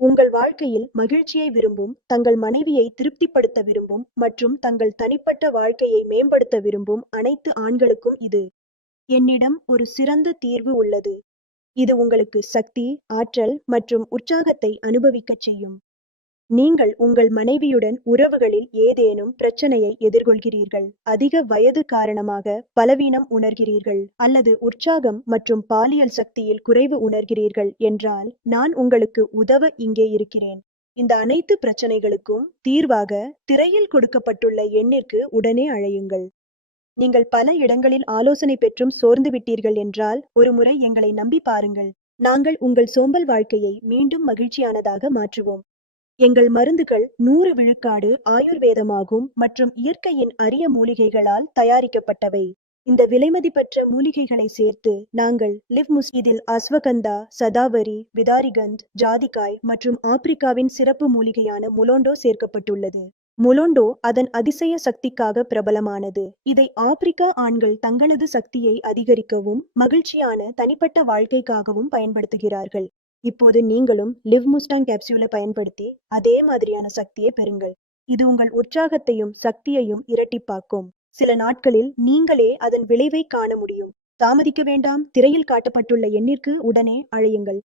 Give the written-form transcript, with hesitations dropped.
உங்கள் வாழ்க்கையில் மகிழ்ச்சியை விரும்பும், தங்கள் மனைவியை திருப்திப்படுத்த விரும்பும் மற்றும் தங்கள் தனிப்பட்ட வாழ்க்கையை மேம்படுத்த விரும்பும் அனைத்து ஆண்களுக்கும் இது. என்னிடம் ஒரு சிறந்த தீர்வு உள்ளது. இது உங்களுக்கு சக்தி, ஆற்றல் மற்றும் உற்சாகத்தை அனுபவிக்கச் செய்யும். நீங்கள் உங்கள் மனைவியுடன் உறவுகளில் ஏதேனும் பிரச்சனையை எதிர்கொள்கிறீர்கள், அதிக வயது காரணமாக பலவீனம் உணர்கிறீர்கள், அல்லது உற்சாகம் மற்றும் பாலியல் சக்தியில் குறைவு உணர்கிறீர்கள் என்றால், நான் உங்களுக்கு உதவ இங்கே இருக்கிறேன். இந்த அனைத்து பிரச்சனைகளுக்கும் தீர்வாக திரையில் கொடுக்கப்பட்டுள்ள எண்ணிற்கு உடனே அழையுங்கள். நீங்கள் பல இடங்களில் ஆலோசனை பெற்றும் சோர்ந்து விட்டீர்கள் என்றால், ஒருமுறை எங்களை நம்பி பாருங்கள். நாங்கள் உங்கள் சோம்பல் வாழ்க்கையை மீண்டும் மகிழ்ச்சியானதாக மாற்றுவோம். எங்கள் மருந்துகள் 100 விழுக்காடு ஆயுர்வேதமாகும் மற்றும் இயற்கையின் அரிய மூலிகைகளால் தயாரிக்கப்பட்டவை. இந்த விலைமதிப்பற்ற மூலிகைகளை சேர்த்து நாங்கள் இதில் அஸ்வகந்தா, சதாவரி, விதாரிகந்த், ஜாதிக்காய் மற்றும் ஆப்பிரிக்காவின் சிறப்பு மூலிகையான முலோண்டோ சேர்க்கப்பட்டுள்ளது. முலோண்டோ அதன் அதிசய சக்திக்காக பிரபலமானது. இதை ஆப்பிரிக்கா ஆண்கள் தங்களது சக்தியை அதிகரிக்கவும் மகிழ்ச்சியான தனிப்பட்ட வாழ்க்கைக்காகவும் பயன்படுத்துகிறார்கள். இப்போது நீங்களும் லிவ் முஸ்டாங் கேப்சியூலை பயன்படுத்தி அதே மாதிரியான சக்தியை பெறுங்கள். இது உங்கள் உற்சாகத்தையும் சக்தியையும் இரட்டிப்பாக்கும். சில நாட்களில் நீங்களே அதன் விளைவை காண முடியும். தாமதிக்க வேண்டாம். திரையில் காட்டப்பட்டுள்ள எண்ணிற்கு உடனே அழையுங்கள்.